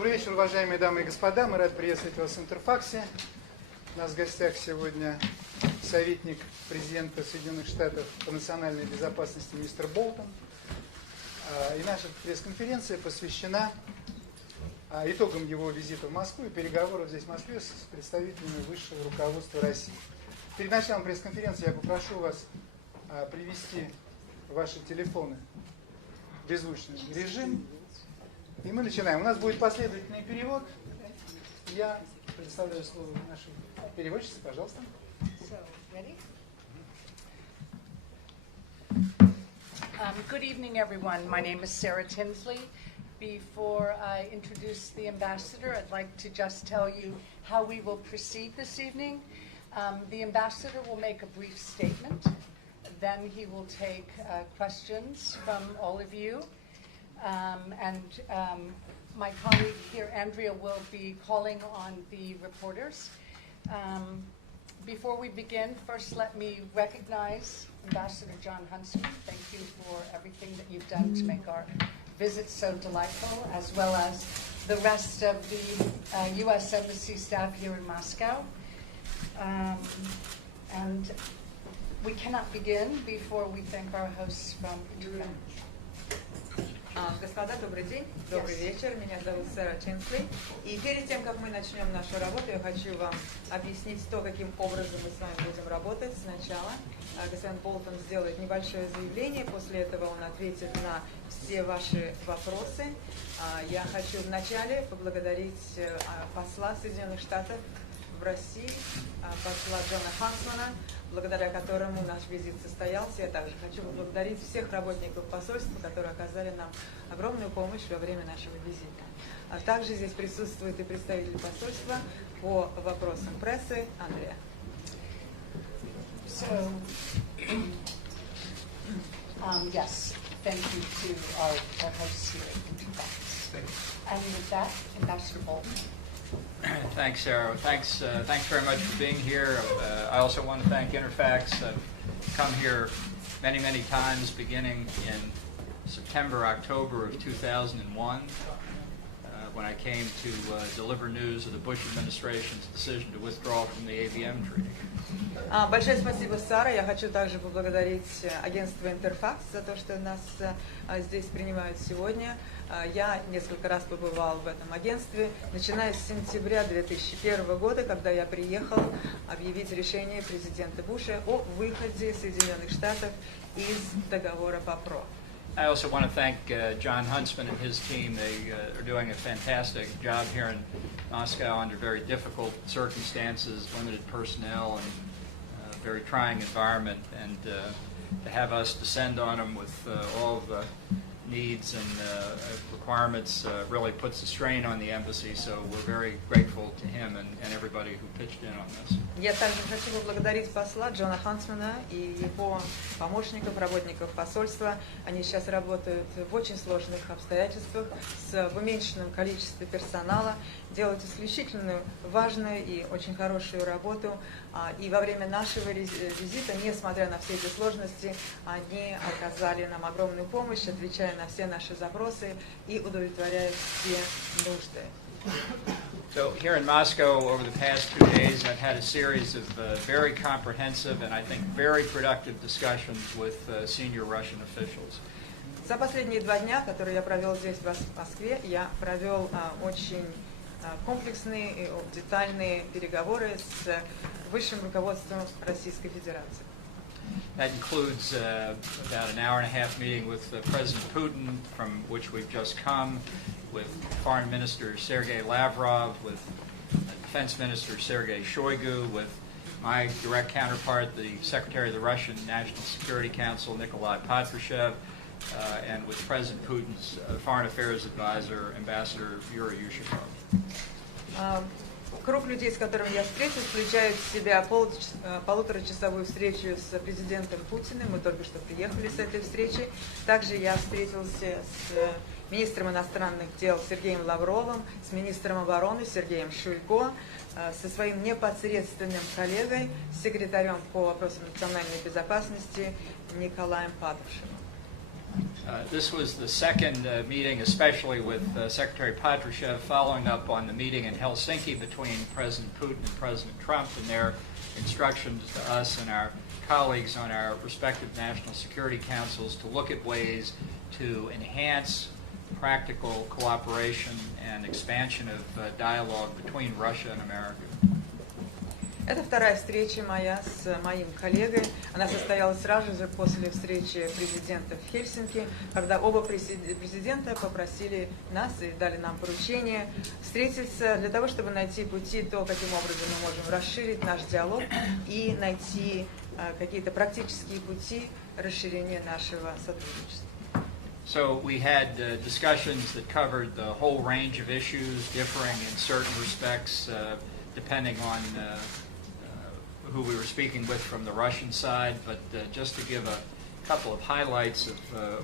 Добрый вечер, уважаемые дамы и господа. Мы рады приветствовать вас в Интерфаксе. У нас в гостях сегодня советник президента Соединенных Штатов по национальной безопасности мистер Болтон. И наша пресс-конференция посвящена итогам его визита в Москву и переговоров здесь в Москве с представителями высшего руководства России. Перед началом пресс-конференции я попрошу вас привести ваши телефоны в беззвучный режим. И мы начинаем. У нас будет последовательный перевод. Я предоставляю слово нашей переводчице, пожалуйста. Good evening, everyone. My name is Sarah Tinsley. Before I introduce the ambassador, I'd like to just tell you how we will proceed this evening. The ambassador will make a brief statement. Then he will take questions from all of you. My colleague here, Andrea, will be calling on the reporters. Before we begin, first let me recognize Ambassador John Huntsman. Thank you for everything that you've done to make our visit so delightful, as well as the rest of the U.S. Embassy staff here in Moscow. And we cannot begin before we thank our hosts from Japan. Господа, добрый день, добрый вечер. Меня зовут Сэра Тинсли. И перед тем, как мы начнем нашу работу, я хочу вам объяснить то, каким образом мы с вами будем работать. Сначала господин Болтон сделает небольшое заявление, после этого он ответит на все ваши вопросы. Я хочу вначале поблагодарить посла Соединенных Штатов в России, посла Джона Хансмана, благодаря которому наш визит состоялся. Я также хочу поблагодарить всех работников посольства, которые оказали нам огромную помощь во время нашего визита. А также здесь присутствует и представитель посольства по вопросам прессы Андреа. So, yes, thank you to our hosts here at Interfax. And with that, Ambassador Bolton. Thanks, Sarah. Thanks very much for being here. I also want to thank Interfax. I've come here many, many times, beginning in September, October of 2001, when I came to deliver news of the Bush administration's decision to withdraw from the ABM treaty. Большое спасибо, Сара. Я хочу также поблагодарить агентство Интерфакс за то, что нас здесь принимают сегодня. Я несколько раз побывал в этом агентстве, начиная с сентября 2001 года, когда я приехал объявить решение президента Буша о выходе Соединенных Штатов из договора по ПРО. I also want to thank John Huntsman and his team. They are doing a fantastic job here in Moscow under very difficult circumstances, limited personnel, and a very trying environment. And to have us descend on them with all of the needs and requirements really puts a strain on the embassy, so we're very grateful to him and everybody who pitched in on this. Я также хочу поблагодарить посла Джона Хансмана и его помощников, работников посольства. Они сейчас работают в очень сложных обстоятельствах, в уменьшенном количестве персонала, делают исключительно важную и очень хорошую работу. И во время нашего визита, несмотря на все эти сложности, они оказали нам огромную помощь, отвечая на все наши запросы и удовлетворяя все нужды. So here in Moscow, over the past 2 days, I've had a series of very comprehensive and I think very productive discussions with senior Russian officials. За последние 2 дня, которые я провел здесь, в Москве, я провел очень комплексные и детальные переговоры с высшим руководством Российской Федерации. That includes about an hour-and-a-half meeting with President Putin, from which we've just come, with Foreign Minister Sergei Lavrov, with Defense Minister Sergei Shoigu, with my direct counterpart, the Secretary of the Russian National Security Council, Nikolai Patrushev, and with President Putin's Foreign Affairs Advisor, Ambassador Yuri Yushakov. Круг людей, с которыми я встретился, включает в себя полуторачасовую встречу с президентом Путиным. Мы только что приехали с этой встречи. Также я встретился с министром иностранных дел Сергеем Лавровым, с министром обороны Сергеем Шойгу, со своим непосредственным коллегой, секретарем по вопросам национальной безопасности Николаем Патрушевым. This was the second meeting, especially with Secretary Patrushev, following up on the meeting in Helsinki between President Putin and President Trump and their instructions to us and our colleagues on our respective national security councils to look at ways to enhance practical cooperation and expansion of dialogue between Russia and America. Это вторая встреча моя с моим коллегой. Она состоялась сразу же после встречи президента в Хельсинки, когда оба президента попросили нас и дали нам поручение встретиться для того, чтобы найти пути, то, каким образом мы можем расширить наш диалог и найти какие-то практические пути расширения нашего сотрудничества. So we had discussions that covered the whole range of issues, differing in certain respects, depending on who we were speaking with from the Russian side. But just to give a couple of highlights of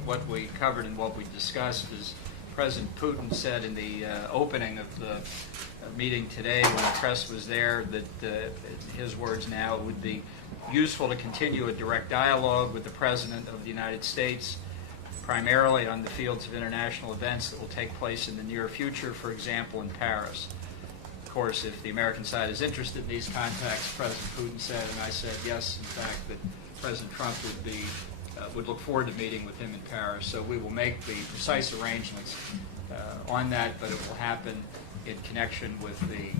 what we covered and what we discussed, as President Putin said in the opening of the meeting today when the press was there, that in his words now, it would be useful to continue a direct dialogue with the President of the United States, primarily on the fields of international events that will take place in the near future, for example, in Paris. Of course, if the American side is interested in these contacts, President Putin said, and I said yes, in fact, that President Trump would look forward to meeting with him in Paris. So we will make the precise arrangements on that, but it will happen in connection with the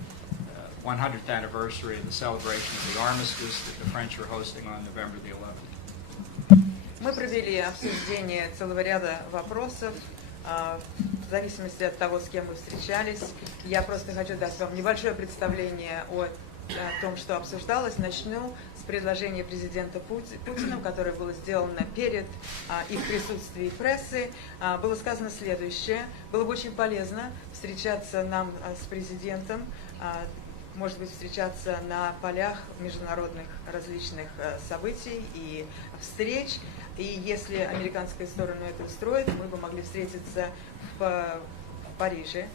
100th anniversary of the celebration of the armistice that the French are hosting on November the 11th. Мы провели обсуждение целого ряда вопросов в зависимости от того, с кем мы встречались. Я просто хочу дать вам небольшое представление о том, что обсуждалось. Начну с предложения президента Путина, которое было сделано перед и в присутствии прессы. Было сказано следующее. Было бы очень полезно встречаться нам с президентом, может быть, встречаться на полях международных различных событий и встреч. И если американская сторона это устроит, мы бы могли встретиться в Париже.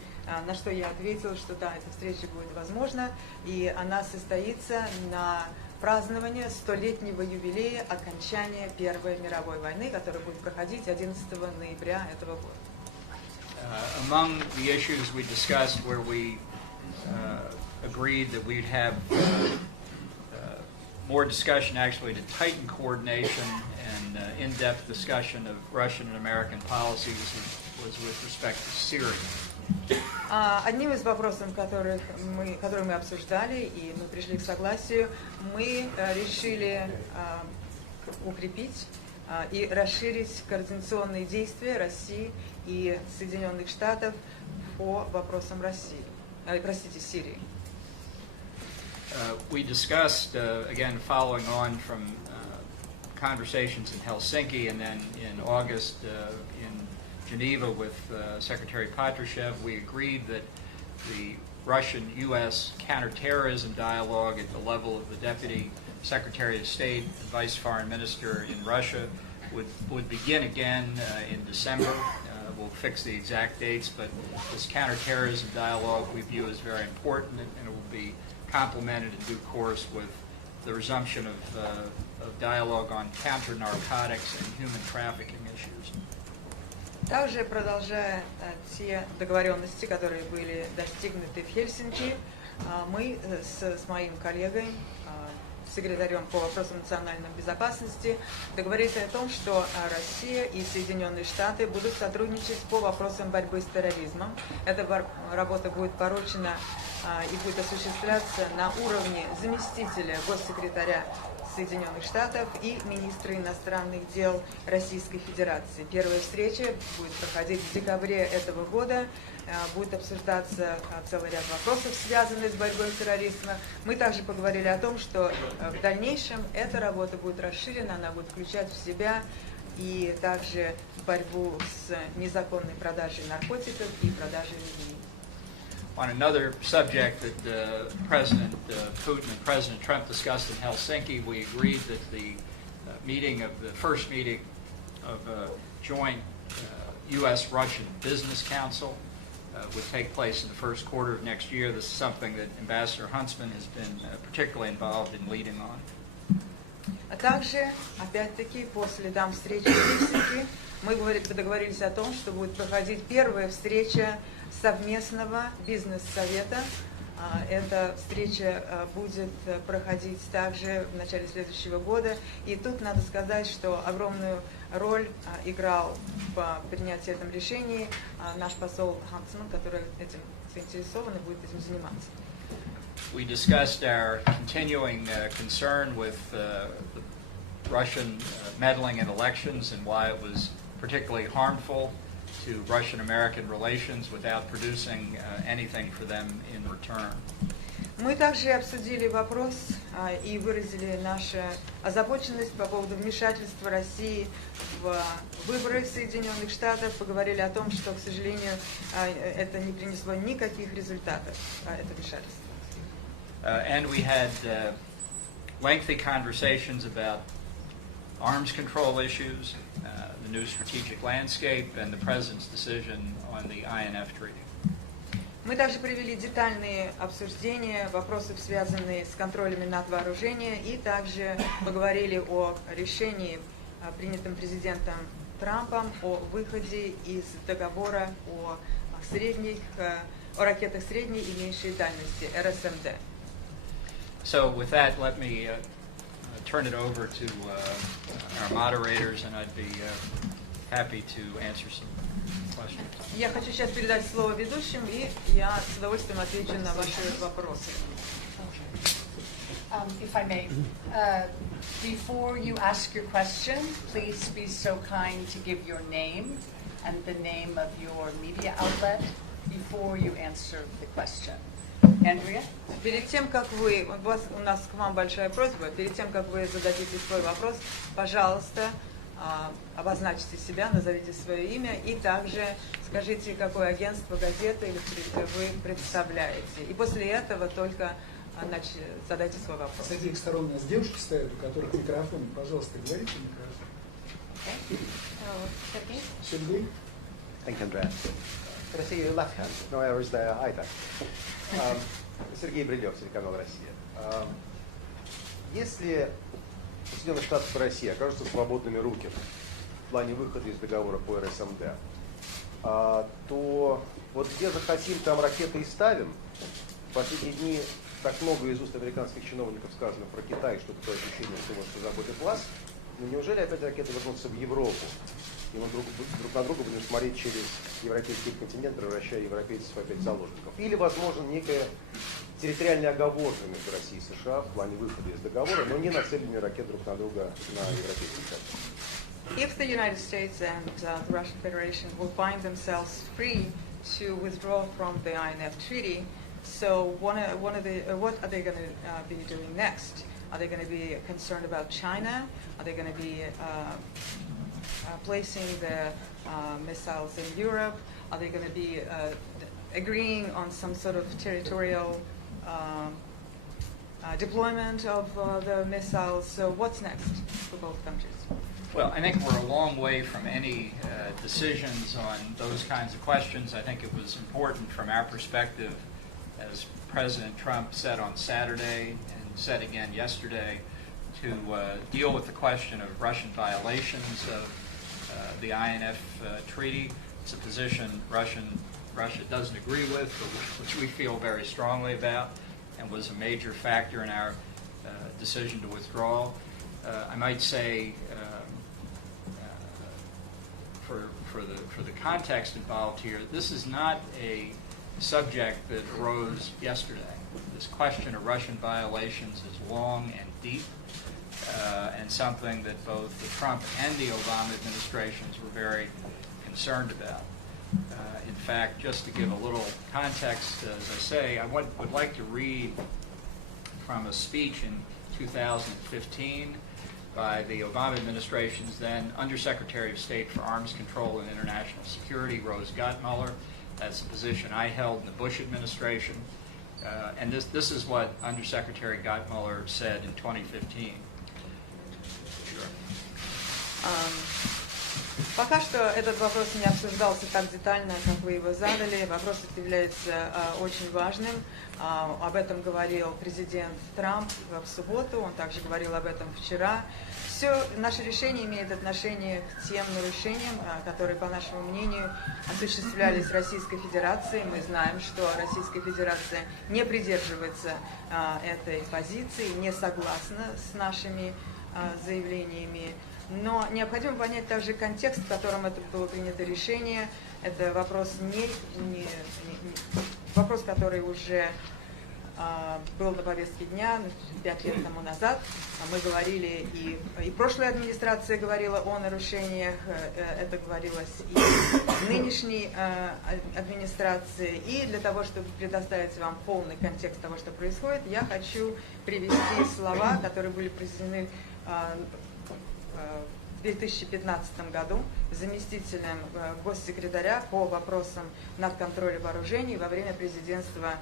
На что я ответила, что да, эта встреча будет возможна, и она состоится на празднование 100-летнего юбилея окончания Первой мировой войны, которая будет проходить 11 ноября этого года. Among the issues we discussed where we agreed that we'd have more discussion actually to tighten coordination and in-depth discussion of Russian and American policies was with respect to Syria. Одним из вопросов, которые мы обсуждали, и мы пришли к согласию, мы решили укрепить и расширить координационные действия России и Соединенных Штатов по вопросам Сирии. We discussed, again, following on from conversations in Helsinki and then in August in Geneva with Secretary Patrushev, we agreed that the Russian-U.S. counterterrorism dialogue at the level of the Deputy Secretary of State and Vice Foreign Minister in Russia would begin again in December. We'll fix the exact dates, but this counterterrorism dialogue we view as very important, and it will be complemented in due course with the resumption of dialogue on counter-narcotics and human trafficking issues. Также, продолжая те договоренности, которые были достигнуты в Хельсинки, мы с моим коллегой, секретарем по вопросам национальной безопасности, договорились о том, что Россия и Соединенные Штаты будут сотрудничать по вопросам борьбы с терроризмом. Эта работа будет поручена и будет осуществляться на уровне заместителя госсекретаря Соединенных Штатов и министра иностранных дел Российской Федерации. Первая встреча будет проходить в декабре этого года. Будет обсуждаться целый ряд вопросов, связанных с борьбой с терроризмом. Мы также поговорили о том, что в дальнейшем эта работа будет расширена, она будет включать в себя и также борьбу с незаконной продажей наркотиков и продажей людей. On another subject that President Putin and President Trump discussed in Helsinki, we agreed that the first meeting of a joint U.S.-Russian Business Council would take place in the first quarter of next year. This is something that Ambassador Huntsman has been particularly involved in leading on. А также, опять-таки, по следам встречи в Хельсинки, мы договорились о том, что будет проходить первая встреча совместного бизнес-совета. Эта встреча будет проходить также в начале следующего года. И тут надо сказать, что огромную роль играл в принятии этого решения наш посол Хансман, который этим заинтересован и будет этим заниматься. We discussed our continuing concern with Russian meddling in elections and why it was particularly harmful to Russian-American relations without producing anything for them in return. Мы также обсудили вопрос и выразили нашу озабоченность по поводу вмешательства России в выборы Соединенных Штатов, поговорили о том, что, к сожалению, это не принесло никаких результатов, это вмешательство. And we had lengthy conversations about arms control issues, the new strategic landscape, and the President's decision on the INF Treaty. Мы также провели детальные обсуждения вопросов, связанных с контролем над вооружением, и также поговорили о решении, принятом президентом Трампом, о выходе из договора о ракетах средней и меньшей дальности, РСМД. So with that, let me turn it over to our moderators, and I'd be happy to answer some questions. Я хочу сейчас передать слово ведущим, и я с удовольствием отвечу на ваши вопросы. If I may, before you ask your question, please be so kind to give your name and the name of your media outlet before you answer the question. Andrea? Перед тем, как у нас к вам большая просьба, перед тем, как вы зададите свой вопрос, пожалуйста, обозначьте себя, назовите свое имя и также скажите, какое агентство, газета вы представляете. И после этого только задайте свой вопрос. С этих сторон у нас девушки стоят, у которых микрофон. Пожалуйста, говорите в микрофон. Сергей? Thank you, Andrea. Can I see your left hand? No, or is there either? Сергей Брилев, телеканал «Россия». Если у Соединенных Штатов и России окажутся свободными руки в плане выхода из договора по РСМД, то вот где захотим, там ракеты и ставим. В последние дни так много из уст американских чиновников сказано про Китай, что такое ощущение, что может заботит вас. Но неужели опять ракеты вернутся в Европу? И мы друг на друга будем смотреть через европейский континент, превращая европейцев опять в заложников. Или, возможно, некая территориальная оговорка между Россией и США в плане выхода из договора, но не нацеливание ракет друг на друга на европейский континент. If the United States and the Russian Federation will find themselves free to withdraw from the INF Treaty, so what are they going to be doing next? Are they going to be concerned about China? Are they going to be placing the missiles in Europe? Are they going to be agreeing on some sort of territorial deployment of the missiles? So what's next for both countries? Well, I think we're a long way from any decisions on those kinds of questions. I think it was important from our perspective, as President Trump said on Saturday and said again yesterday, to deal with the question of Russian violations of the INF Treaty. It's a position Russia doesn't agree with, but which we feel very strongly about, and was a major factor in our decision to withdraw. I might say, for the context involved here, this is not a subject that arose yesterday. This question of Russian violations is long and deep, and something that both the Trump and the Obama administrations were very concerned about. In fact, just to give a little context, as I say, I would like to read from a speech in 2015 by the Obama administration's then Undersecretary of State for Arms Control and International Security, Rose Gottmuller. That's a position I held in the Bush administration. And this is what Undersecretary Gottmuller said in 2015. Sure. Пока что этот вопрос не обсуждался так детально, как вы его задали. Вопрос является очень важным. Об этом говорил президент Трамп в субботу, он также говорил об этом вчера. все наше решение имеет отношение к тем нарушениям, которые, по нашему мнению, осуществлялись Российской Федерацией. Мы знаем, что Российская Федерация не придерживается этой позиции, не согласна с нашими заявлениями. Но необходимо понять также контекст, в котором это было принято решение. Это вопрос, вопрос, который уже был на повестке дня 5 лет тому назад. Мы говорили, и прошлая администрация говорила о нарушениях, это говорилось и в нынешней администрации. И для того, чтобы предоставить вам полный контекст того, что происходит, я хочу привести слова, которые были произнесены в 2015 году заместителем госсекретаря по вопросам надконтроля вооружений во время президентства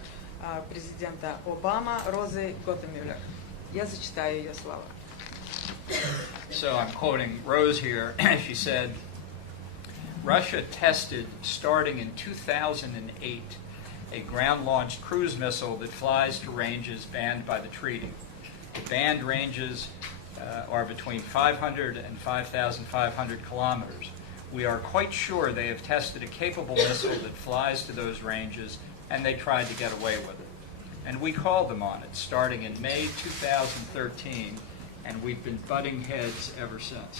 президента Обама Розы Готтемюллер. Я зачитаю ее слова. So I'm quoting Rose here. She said, Russia tested, starting in 2008, a ground-launched cruise missile that flies to ranges banned by the treaty. The banned ranges are between 500 and 5,500 kilometers. We are quite sure they have tested a capable missile that flies to those ranges, and they tried to get away with it. And we called them on it, starting in May 2013, and we've been butting heads ever since.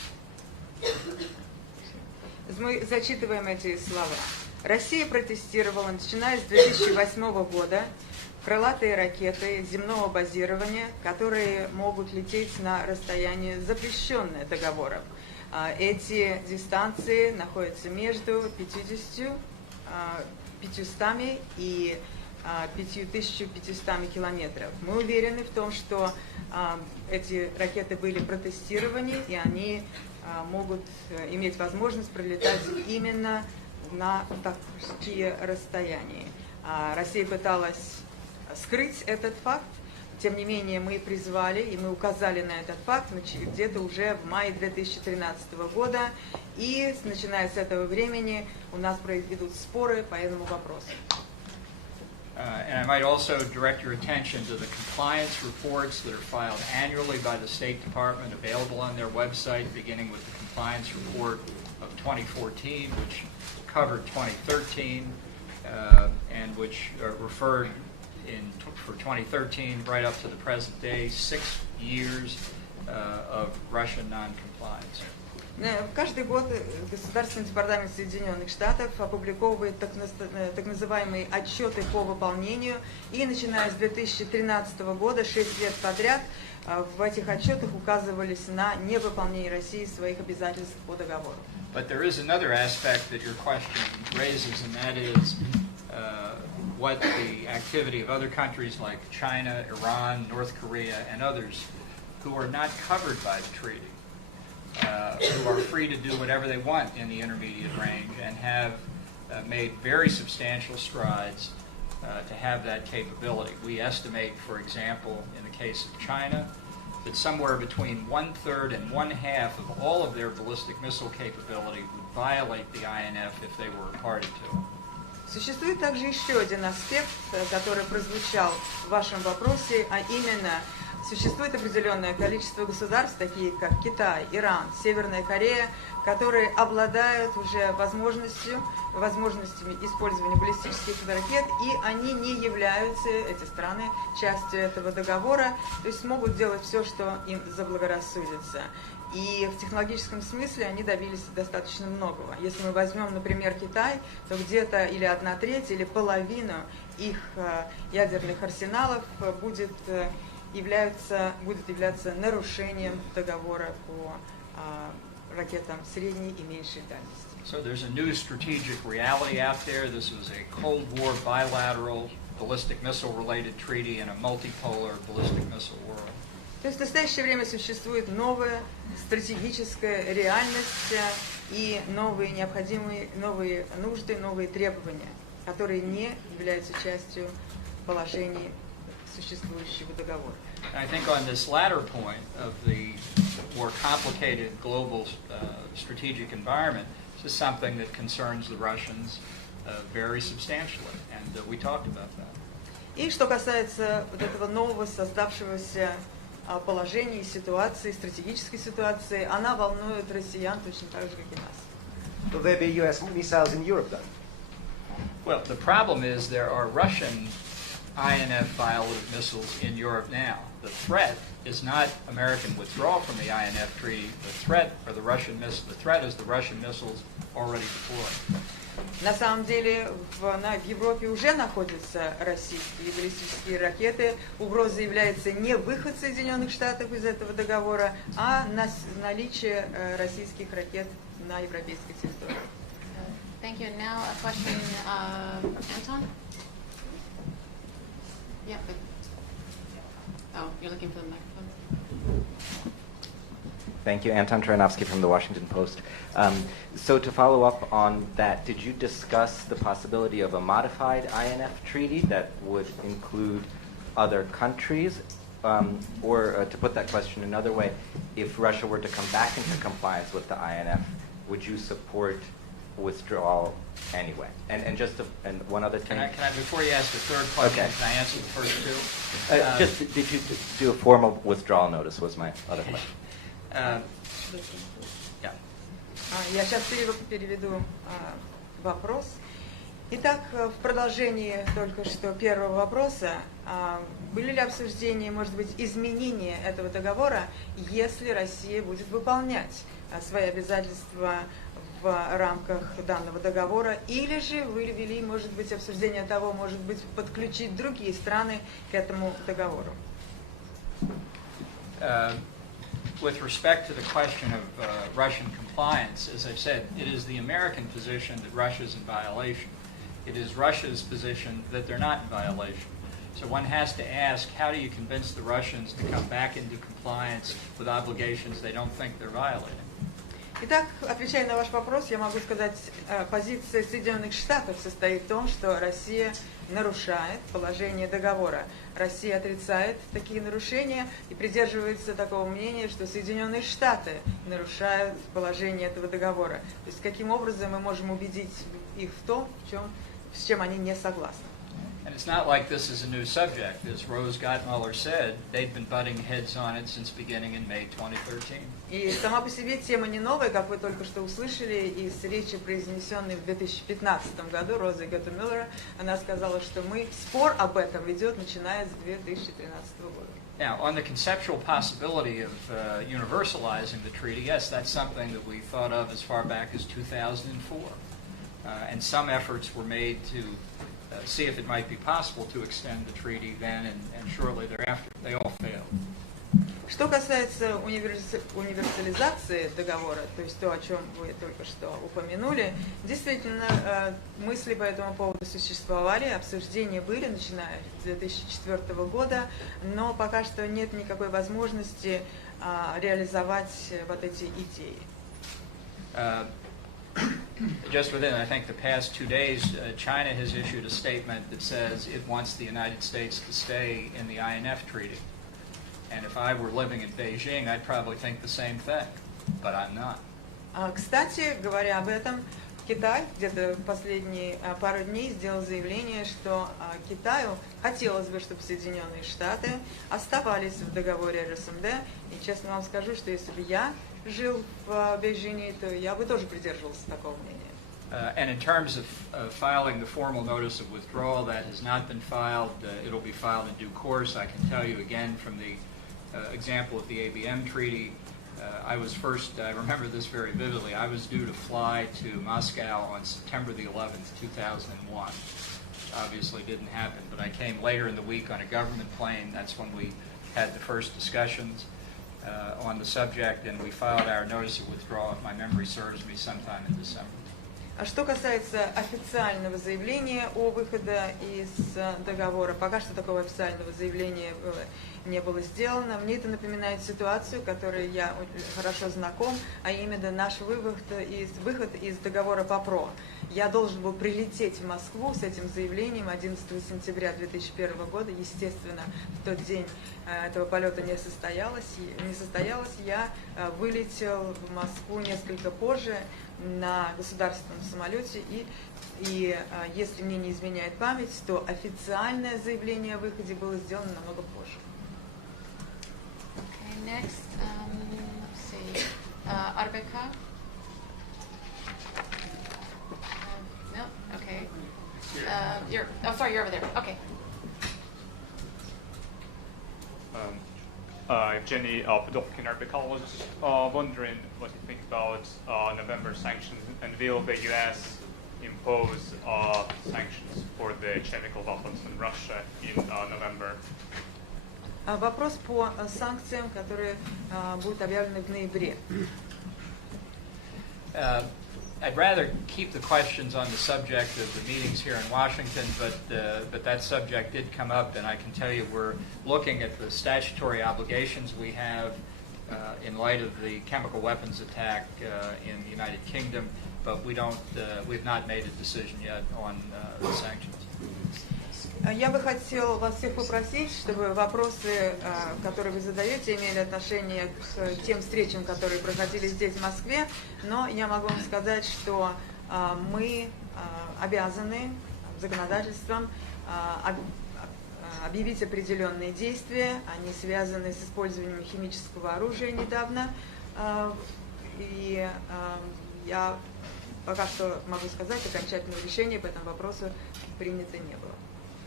Мы зачитываем эти слова. Россия протестировала, начиная с 2008 года, крылатые ракеты земного базирования, которые могут лететь на расстояние, запрещенное договором. Эти дистанции находятся между 500 и 5500 километров. Мы уверены в том, что эти ракеты были протестированы, и они могут иметь возможность пролетать именно на такие расстояния. Россия пыталась скрыть этот факт, тем не менее мы призвали и мы указали на этот факт где-то уже в мае 2013 года, и начиная с этого времени у нас идут споры по этому вопросу. And I might also direct your attention to the compliance reports that are filed annually by the State Department, available on their website, beginning with the compliance report of 2014, which covered 2013, and which referred for 2013 right up to the present day, 6 years of Russian non-compliance. Каждый год Государственный департамент Соединенных Штатов опубликовывает так называемые отчеты по выполнению, и начиная с 2013 года, 6 лет подряд, в этих отчетах указывались на невыполнение России своих обязательств по договору. But there is another aspect that your question raises, and that is what the activity of other countries like China, Iran, North Korea, and others who are not covered by the treaty, who are free to do whatever they want in the intermediate range and have made very substantial strides to have that capability. We estimate, for example, in the case of China, that somewhere between 1/3 and 1/2 of all of their ballistic missile capability would violate the INF if they were a party to it. Существует также еще один аспект, который прозвучал в вашем вопросе, а именно существует определенное количество государств, такие как Китай, Иран, Северная Корея, которые обладают уже возможностями использования баллистических ракет, и они не являются, эти страны, частью этого договора, то есть могут делать все, что им заблагорассудится. И в технологическом смысле они добились достаточно многого. Если мы возьмем, например, Китай, то где-то или 1/3, или половина их ядерных арсеналов будет являться нарушением договора по ракетам средней и меньшей дальности. So there's a new strategic reality out there. This was a Cold War bilateral ballistic missile related treaty in a multipolar ballistic missile world. То есть в настоящее время существует новая стратегическая реальность и новые нужды, новые требования, которые не являются частью положений существующего договора. I think on this latter point of the more complicated global strategic environment, this is something that concerns the Russians very substantially, and we talked about that. И что касается вот этого нового создавшегося положении, ситуации, стратегической ситуации, она волнует россиян точно так же, как и нас. Will there be US missiles in Europe then? Well, the problem is there are Russian INF violative missiles in Europe now. The threat is not American withdrawal from the INF treaty. The threat is the Russian missiles already deployed. На самом деле в Европе уже находятся российские баллистические ракеты. Угроза является не выход Соединенных Штатов из этого договора, а наличие российских ракет на европейской территории. Thank you. Now a question, Anton? Yeah, but, oh, you're looking for the microphone? Thank you. Anton Taranovsky from the Washington Post. So to follow up on that, did you discuss the possibility of a modified INF treaty that would include other countries? Or to put that question another way, if Russia were to come back into compliance with the INF, would you support withdrawal anyway? And just one other thing. Can I, before you ask the third question, Okay. can I answer the first two? Just did you do a formal withdrawal notice was my other question. Yeah. Я сейчас переведу вопрос. Итак, в продолжении только что первого вопроса, были ли обсуждения, может быть, изменения этого договора, если Россия будет выполнять свои обязательства в рамках данного договора, или же вы вели, может быть, обсуждение того, может быть, подключить другие страны к этому договору? With respect to the question of Russian compliance, as I've said, it is the American position that Russia's in violation. It is Russia's position that they're not in violation. So one has to ask, how do you convince the Russians to come back into compliance with obligations they don't think they're violating? Итак, отвечая на ваш вопрос, я могу сказать, позиция Соединенных Штатов состоит в том, что Россия нарушает положение договора. Россия отрицает такие нарушения и придерживается такого мнения, что Соединенные Штаты нарушают положение этого договора. То есть каким образом мы можем убедить их в том, с чем они не согласны. And it's not like this is a new subject. As Rose Gottmuller said, they'd been butting heads on it since beginning in May 2013. И сама по себе тема не новая, как вы только что услышали из речи, произнесенной в 2015 году Розой Готтмюллер. Она сказала, что спор об этом идет, начиная с 2013 года. Now, on the conceptual possibility of universalizing the treaty, yes, that's something that we thought of as far back as 2004. And some efforts were made to see if it might be possible to extend the treaty then and shortly thereafter. They all failed. Что касается универсализации договора, то есть то, о чем вы только что упомянули, действительно, мысли по этому поводу существовали, обсуждения были, начиная с 2004 года, но пока что нет никакой возможности реализовать вот эти идеи. Just within, I think, the past 2 days, China has issued a statement that says it wants the United States to stay in the INF treaty. And if I were living in Beijing, I'd probably think the same thing, but I'm not. Кстати, говоря об этом, Китай где-то в последние пару дней сделал заявление, что Китаю хотелось бы, чтобы Соединенные Штаты оставались в договоре РСМД. И честно вам скажу, что если бы я жил в Бейжине, то я бы тоже придерживался такого мнения. And in terms of filing the formal notice of withdrawal, that has not been filed. It'll be filed in due course. I can tell you again from the example of the ABM treaty, I remember this very vividly, I was due to fly to Moscow on September the 11th, 2001. Obviously didn't happen, but I came later in the week on a government plane. That's when we had the first discussions on the subject, and we filed our notice of withdrawal, if my memory serves me, sometime in December. А что касается официального заявления о выходе из договора, пока что такого официального заявления не было сделано. Мне это напоминает ситуацию, которой я хорошо знаком, а именно наш выход из договора по ПРО. Я должен был прилететь в Москву с этим заявлением 11 сентября 2001 года. Естественно, в тот день этого полета не состоялось. Я вылетел в Москву несколько позже на государственном самолете, и если мне не изменяет память, то официальное заявление о выходе было сделано намного позже. Next, let's see, Arbeka. No, okay. You're over there. Okay. Jenny Podolkin Arbeka was wondering what you think about November sanctions, and will the U.S. impose sanctions for the chemical weapons in Russia in November? Вопрос по санкциям, которые будут объявлены в ноябре. I'd rather keep the questions on the subject of the meetings here in Washington, but that subject did come up, and I can tell you we're looking at the statutory obligations we have in light of the chemical weapons attack in the United Kingdom, but we've not made a decision yet on the sanctions. Я бы хотел вас всех попросить, чтобы вопросы, которые вы задаете, имели отношение к тем встречам, которые проходили здесь, в Москве, но я могу вам сказать, что мы обязаны законодательством объявить определенные действия, они связаны с использованием химического оружия недавно, и я пока что могу сказать, окончательного решения по этому вопросу принято не было.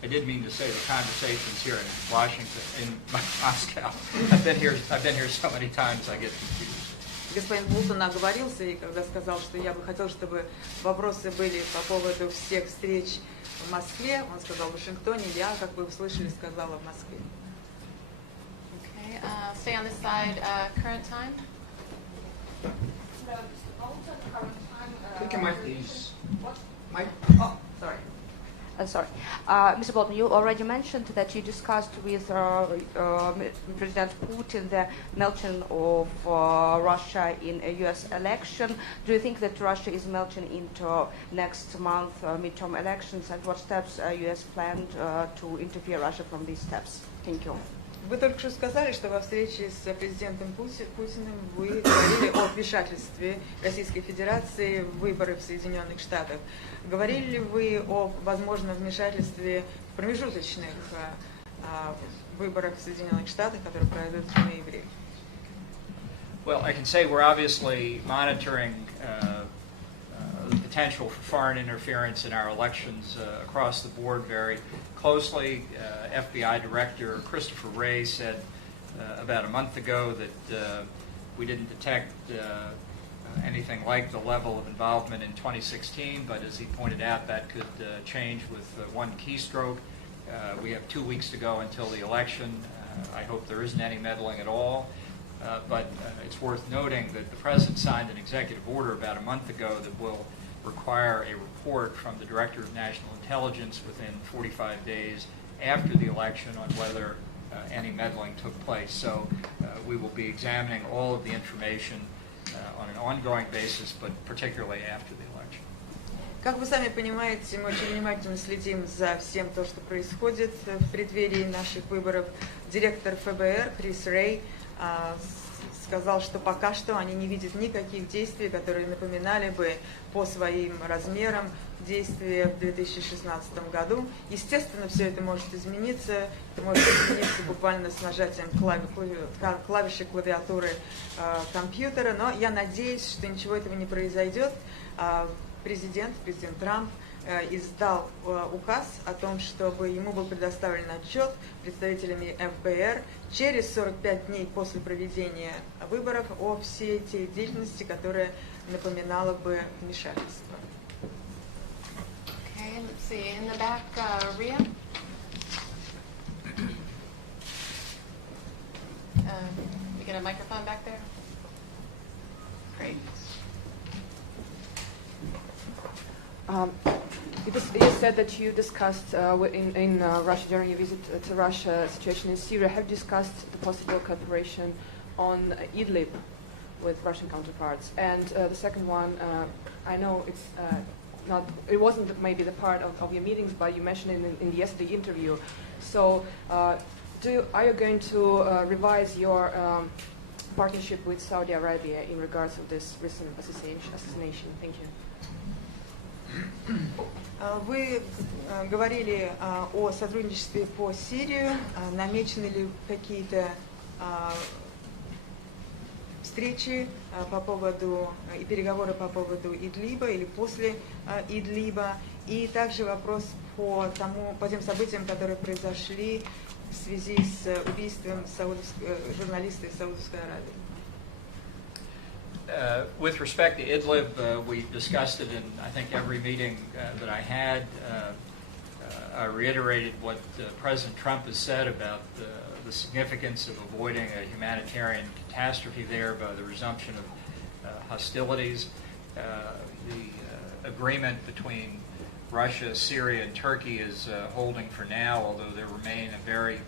I did mean to say the conversations here in Washington, in Moscow. I've been here so many times, I get confused. Господин Болтон оговорился, и когда сказал, что я бы хотел, чтобы вопросы были по поводу всех встреч в Москве, он сказал в Вашингтоне, я, как вы услышали, сказала в Москве. Okay, stay on this side. Current time. Take a mic, please. Mic. Oh, sorry. Sorry. Mr. Bolton, you already mentioned that you discussed with President Putin the melting of Russia in a U.S. election. Do you think that Russia is melting into next month midterm elections, and what steps U.S. planned to interfere Russia from these steps? Thank you. Вы только что сказали, что во встрече с президентом Путиным вы говорили о вмешательстве Российской Федерации в выборы в Соединенных Штатах. Говорили ли вы о возможном вмешательстве в промежуточных выборах в Соединенных Штатах, которые пройдут в ноябре? Well, I can say we're obviously monitoring the potential for foreign interference in our elections across the board very closely. FBI Director Christopher Wray said about a month ago that we didn't detect anything like the level of involvement in 2016, but as he pointed out, that could change with one keystroke. We have 2 weeks to go until the election. I hope there isn't any meddling at all. But it's worth noting that the President signed an executive order about a month ago that will require a report from the Director of National Intelligence within 45 days after the election on whether any meddling took place. So we will be examining all of the information on an ongoing basis, but particularly after the election. Как вы сами понимаете, мы очень внимательно следим за всем то, что происходит в преддверии наших выборов. Директор ФБР Крис Рэй сказал, что пока что они не видят никаких действий, которые напоминали бы по своим размерам действия в 2016 году. Естественно, все это может измениться буквально с нажатием клавиши клавиатуры компьютера, но я надеюсь, что ничего этого не произойдет. Президент Трамп издал указ о том, чтобы ему был предоставлен отчет представителями ФБР через 45 дней после проведения выборов о всей tej деятельности, которая напоминала бы вмешательство. Okay, let's see. In the back, Rhea. We get a microphone back there? Great. You said that you discussed in Russia during your visit to Russia situation in Syria. Have you discussed the possible cooperation on Idlib with Russian counterparts? And the second one, I know it wasn't maybe the part of your meetings, but you mentioned it in the yesterday interview. So are you going to revise your partnership with Saudi Arabia in regards of this recent assassination? Thank you. Вы говорили о сотрудничестве по Сирии. Намечены ли какие-то встречи по поводу и переговоры по поводу Идлиба или после Идлиба, и также вопрос по тем событиям, которые произошли в связи с убийством журналиста из Саудовской Аравии. With respect to Idlib, we discussed it in, I think, every meeting that I had. I reiterated what President Trump has said about the significance of avoiding a humanitarian catastrophe there by the resumption of hostilities. The agreement between Russia, Syria, and Turkey is holding for now, although there remain a very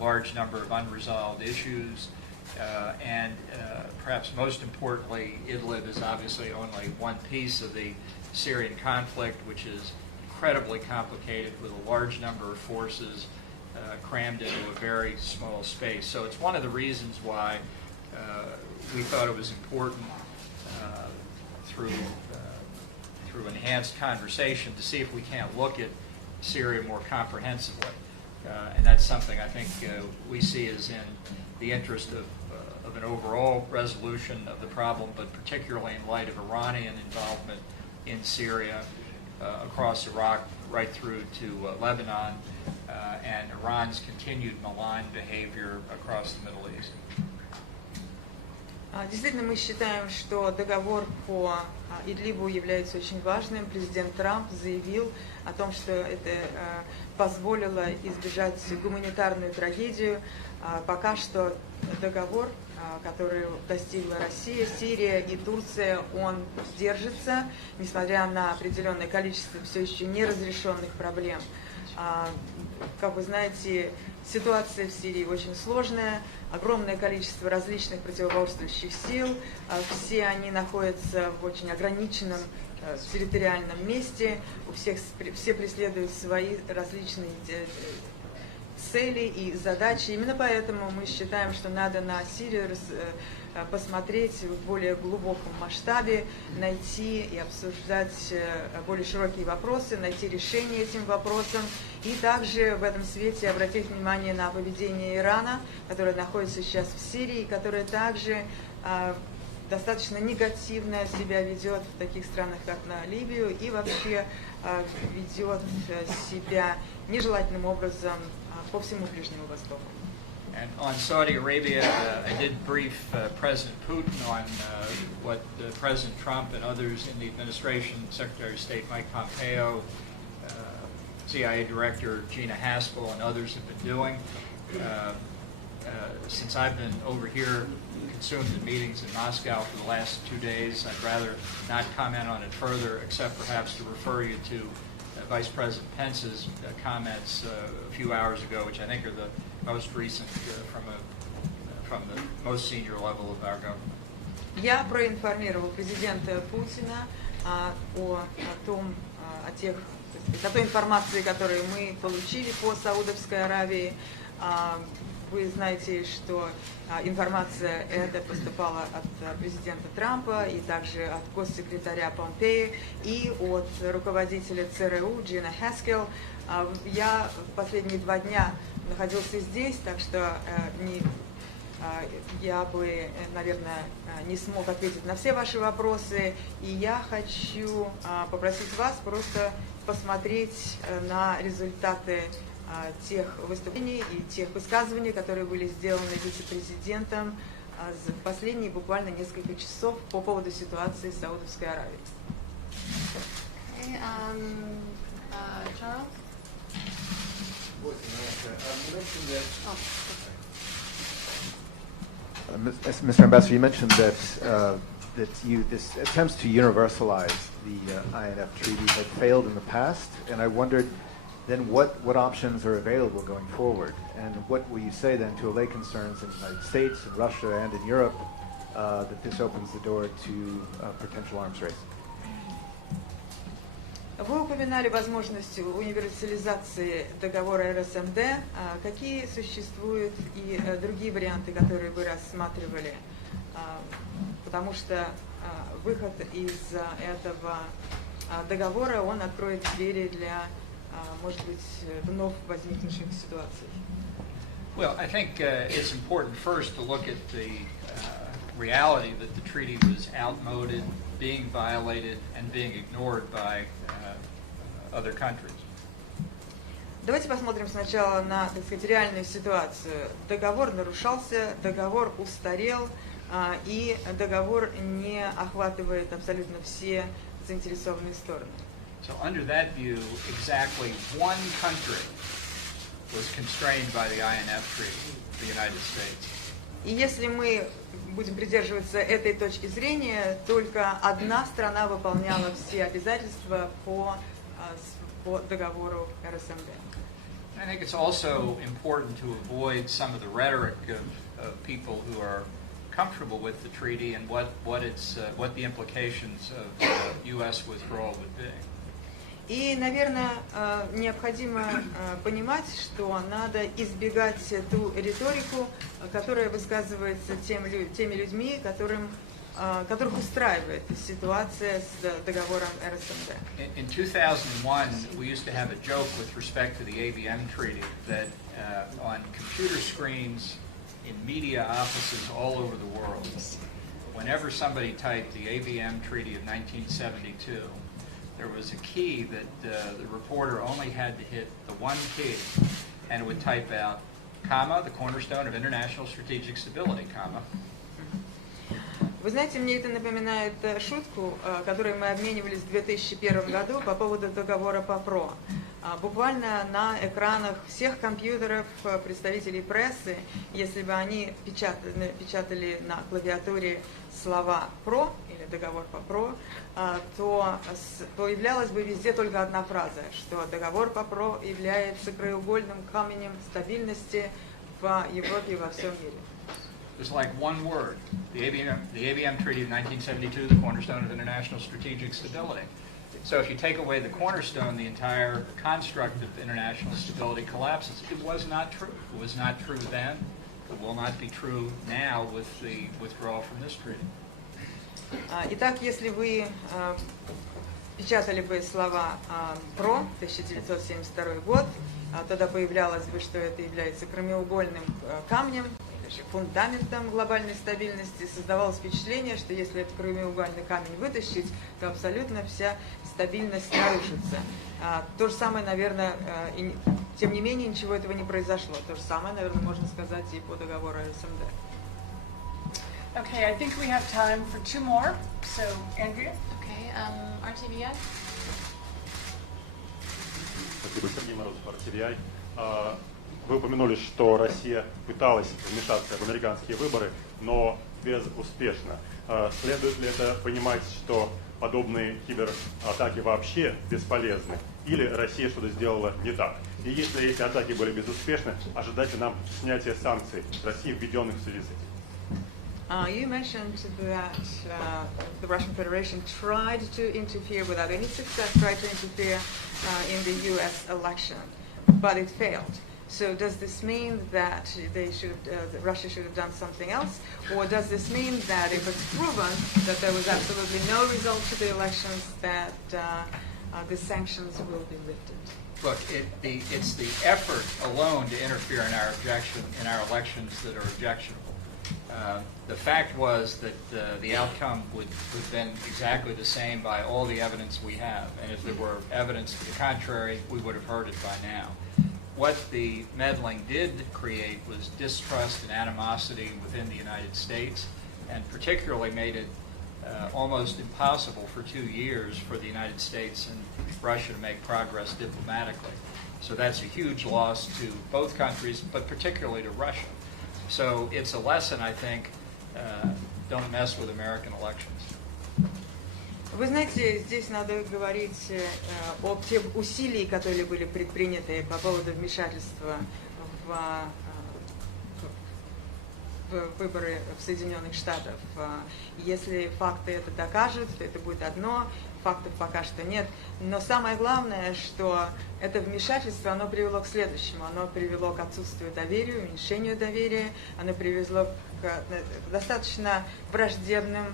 large number of unresolved issues. And perhaps most importantly, Idlib is obviously only one piece of the Syrian conflict, which is incredibly complicated with a large number of forces crammed into a very small space. So it's one of the reasons why we thought it was important through enhanced conversation to see if we can't look at Syria more comprehensively. And that's something I think we see as in the interest of an overall resolution of the problem, but particularly in light of Iranian involvement in Syria, across Iraq, right through to Lebanon, and Iran's continued malign behavior across the Middle East. Действительно, мы считаем, что договор по Идлибу является очень важным. Президент Трамп заявил о том, что это позволило избежать гуманитарную трагедию. Пока что договор, который достигла Россия, Сирия и Турция, он держится, несмотря на определенное количество все еще неразрешенных проблем. Как вы знаете, ситуация в Сирии очень сложная, огромное количество различных противоборствующих сил, все они находятся в очень ограниченном территориальном месте, все преследуют свои различные цели и задачи. Именно поэтому мы считаем, что надо на Сирию посмотреть в более глубоком масштабе, найти и обсуждать более широкие вопросы, найти решение этим вопросам. И также в этом свете обратить внимание на поведение Ирана, которое находится сейчас в Сирии, которое также достаточно негативно себя ведет в таких странах, как на Ливию, и вообще ведет себя нежелательным образом по всему Ближнему Востоку. And on Saudi Arabia, I did brief President Putin on what President Trump and others in the administration, Secretary of State Mike Pompeo, CIA Director Gina Haspel, and others have been doing. Since I've been over here consumed in meetings in Moscow for the last 2 days, I'd rather not comment on it further, except perhaps to refer you to Vice President Pence's comments a few hours ago, which I think are the most recent from the most senior level of our government. Я проинформировал президента Путина о той информации, которую мы получили по Саудовской Аравии. Вы знаете, что информация эта поступала от президента Трампа и также от госсекретаря Помпео и от руководителя ЦРУ Джина Хаскел. Я в последние 2 дня находился здесь, так что я бы, наверное, не смог ответить на все ваши вопросы. И я хочу попросить вас просто посмотреть на результаты тех выступлений и тех высказываний, которые были сделаны вице-президентом за последние буквально несколько часов по поводу ситуации в Саудовской Аравии. Okay, Charles? Mr. Ambassador, you mentioned that this attempts to universalize the INF Treaty had failed in the past, and I wondered then what options are available going forward, and what will you say then to allay concerns in the United States, in Russia, and in Europe that this opens the door to potential arms race? Вы упоминали возможность универсализации договора РСМД. Какие существуют и другие варианты, которые вы рассматривали? Потому что выход из этого договора, он откроет двери для, может быть, вновь возникнувших ситуаций. Well, I think it's important first to look at the reality that the treaty was outmoded, being violated, and being ignored by other countries. Давайте посмотрим сначала на, так сказать, реальную ситуацию. Договор нарушался, договор устарел, и договор не охватывает абсолютно все заинтересованные стороны. So under that view, exactly one country was constrained by the INF Treaty, the United States. И если мы будем придерживаться этой точки зрения, только одна страна выполняла все обязательства по договору РСМД. I think it's also important to avoid some of the rhetoric of people who are comfortable with the treaty and what the implications of U.S. withdrawal would be. И, наверное, необходимо понимать, что надо избегать ту риторику, которая высказывается теми людьми, которых устраивает ситуация с договором РСМД. In 2001, we used to have a joke with respect to the ABM treaty that on computer screens in media offices all over the world, whenever somebody typed the ABM treaty of 1972, there was a key that the reporter only had to hit the one key, and it would type out, comma, the cornerstone of international strategic stability, comma. Вы знаете, мне это напоминает шутку, которой мы обменивались в 2001 году по поводу договора по ПРО. Буквально на экранах всех компьютеров представителей прессы, если бы они печатали на клавиатуре слова «ПРО» или «договор по ПРО», то появлялась бы везде только одна фраза, что договор по ПРО является краеугольным камнем стабильности в Европе и во всем мире. There's like one word, the ABM Treaty of 1972, the cornerstone of international strategic stability. So if you take away the cornerstone, the entire construct of international stability collapses. It was not true. It was not true then. It will not be true now with the withdrawal from this treaty. Итак, если вы печатали бы слова «ПРО» 1972 год, тогда появлялось бы, что это является краеугольным камнем, фундаментом глобальной стабильности. Создавалось впечатление, что если этот краеугольный камень вытащить, то абсолютно вся стабильность нарушится. То же самое, наверное, тем не менее, ничего этого не произошло. То же самое, наверное, можно сказать и по договору СМД. Okay, I think we have time for two more. So, Andrea? Okay, RTVI? Спасибо, Сергей Морозов, RTVI. Вы упомянули, что Россия пыталась вмешаться в американские выборы, но безуспешно. Следует ли это понимать, что подобные кибератаки вообще бесполезны? Или Россия что-то сделала не так? И если эти атаки были безуспешны, ожидайте нам снятия санкций с России, введенных в связи с этим? You mentioned that the Russian Federation tried to interfere without any success, tried to interfere in the U.S. election, but it failed. So does this mean that Russia should have done something else, or does this mean that if it's proven that there was absolutely no result to the elections, that the sanctions will be lifted? Look, it's the effort alone to interfere in our elections that are objectionable. The fact was that the outcome would have been exactly the same by all the evidence we have, and if there were evidence to the contrary, we would have heard it by now. What the meddling did create was distrust and animosity within the United States, and particularly made it almost impossible for 2 years for the United States and Russia to make progress diplomatically. So that's a huge loss to both countries, but particularly to Russia. So it's a lesson, I think, don't mess with American elections. Вы знаете, здесь надо говорить о тех усилиях, которые были предприняты по поводу вмешательства в выборы в Соединенных Штатах. Если факты это докажут, то это будет одно, фактов пока что нет. Но самое главное, что это вмешательство, оно привело к следующему. Оно привело к отсутствию доверия, уменьшению доверия, оно привело к достаточно враждебным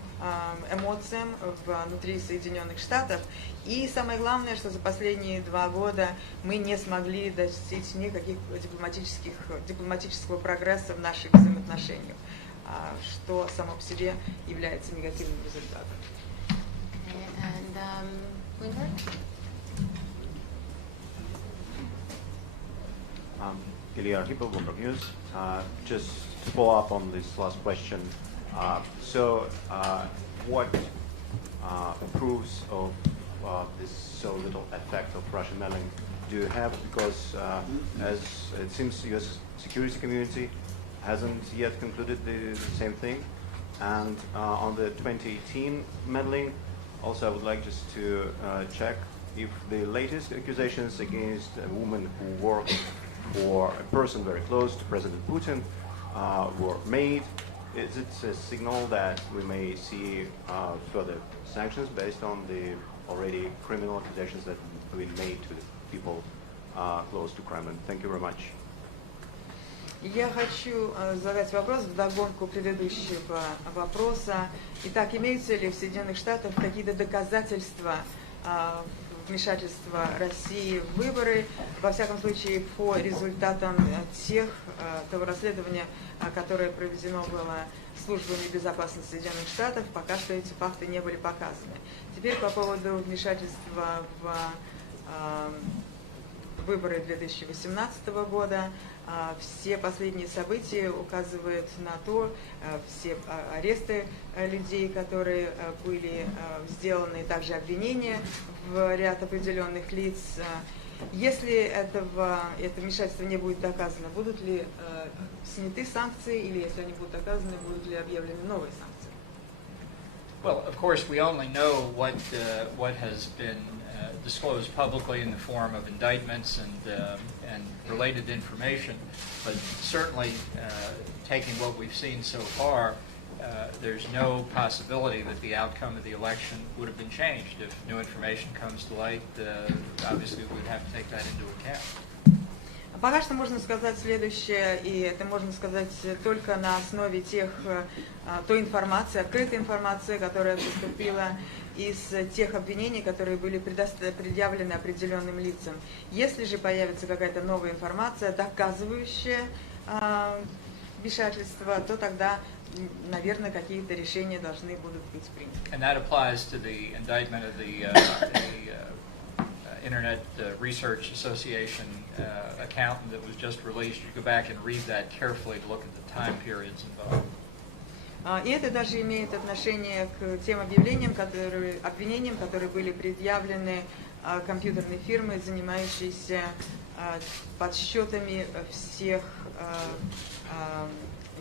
эмоциям внутри Соединенных Штатов. И самое главное, что за последние 2 года мы не смогли достичь никаких дипломатического прогресса в наших взаимоотношениях. что само по себе является негативным результатом. And Winter? Ilya Arhipov, Bloomberg News. Just to follow up on this last question. What proofs of this so little effect of Russian meddling do you have? Because as it seems, the U.S. security community hasn't yet concluded the same thing. And on the 2018 meddling, also I would like just to check if the latest accusations against a woman who worked for a person very close to President Putin were made. Is it a signal that we may see further sanctions based on the already criminal accusations that have been made to the people close to Kremlin? Thank you very much. Я хочу задать вопрос вдогонку предыдущего вопроса. Итак, имеются ли в Соединенных Штатах какие-то доказательства вмешательства России в выборы, во всяком случае, по результатам того расследования, которое проведено было службами безопасности Соединенных Штатов, пока что эти факты не были показаны. Теперь по поводу вмешательства в выборы 2018 года. Все последние события указывают на то, все аресты людей, которые были сделаны, также обвинения в ряд определенных лиц. Если это вмешательство не будет доказано, будут ли сняты санкции, или если они будут доказаны, будут ли объявлены новые санкции? Well, of course, we only know what has been disclosed publicly in the form of indictments and related information, but certainly taking what we've seen so far, there's no possibility that the outcome of the election would have been changed. If new information comes to light, obviously we'd have to take that into account. Пока что можно сказать следующее, и это можно сказать только на основе той информации, открытой информации, которая поступила из тех обвинений, которые были предъявлены определенным лицам. Если же появится какая-то новая информация, доказывающая вмешательство, то тогда, наверное, какие-то решения должны будут быть приняты. And that applies to the indictment of the Internet Research Association accountant that was just released. You go back and read that carefully to look at the time periods involved. И это даже имеет отношение к тем обвинениям, которые были предъявлены компьютерной фирмой, занимающейся подсчетами всех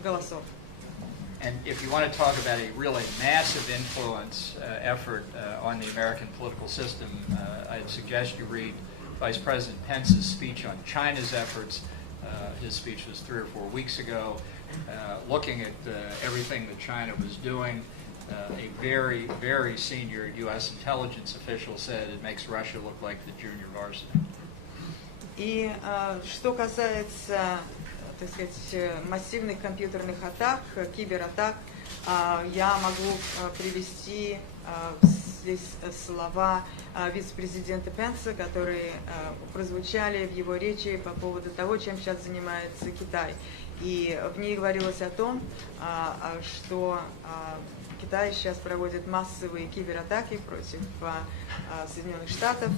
голосов. And if you want to talk about a really massive influence effort on the American political system, I'd suggest you read Vice President Pence's speech on China's efforts. His speech was 3 or 4 weeks ago, looking at everything that China was doing. A very, very senior U.S. intelligence official said it makes Russia look like the junior varsity. И что касается, так сказать, массивных компьютерных атак, кибератак, я могу привести здесь слова вице-президента Пенса, которые прозвучали в его речи по поводу того, чем сейчас занимается Китай. И в ней говорилось о том, что Китай сейчас проводит массовые кибератаки против Соединенных Штатов.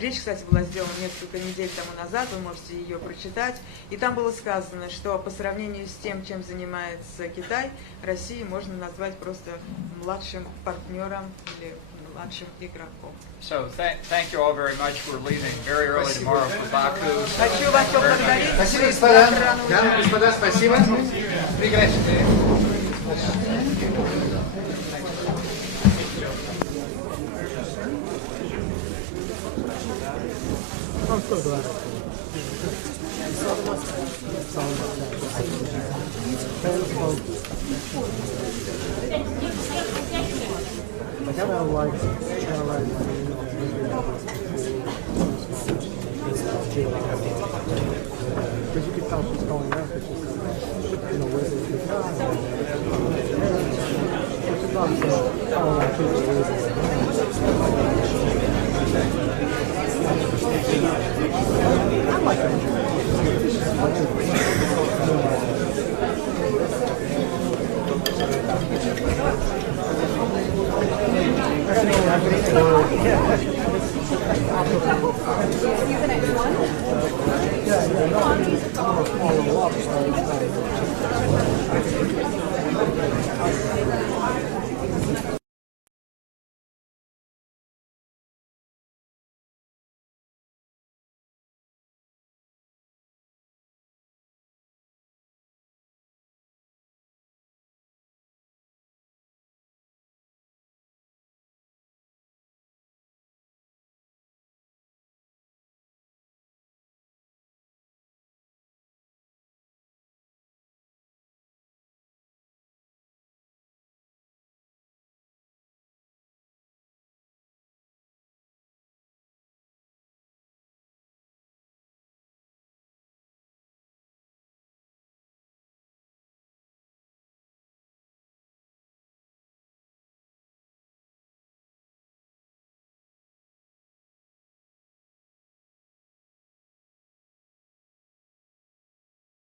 Речь, кстати, была сделана несколько недель тому назад, вы можете ее прочитать. И там было сказано, что по сравнению с тем, чем занимается Китай, Россию можно назвать просто младшим партнером или младшим игроком. So thank you all very much. We're leaving very early tomorrow for Baku. Хочу вас поблагодарить. Спасибо, господа. Дамы и господа, спасибо. Прекрасно. I'm so glad. I kind of like because you could tell she's going up. It's just where they which is obviously how I feel I like it. Thank you.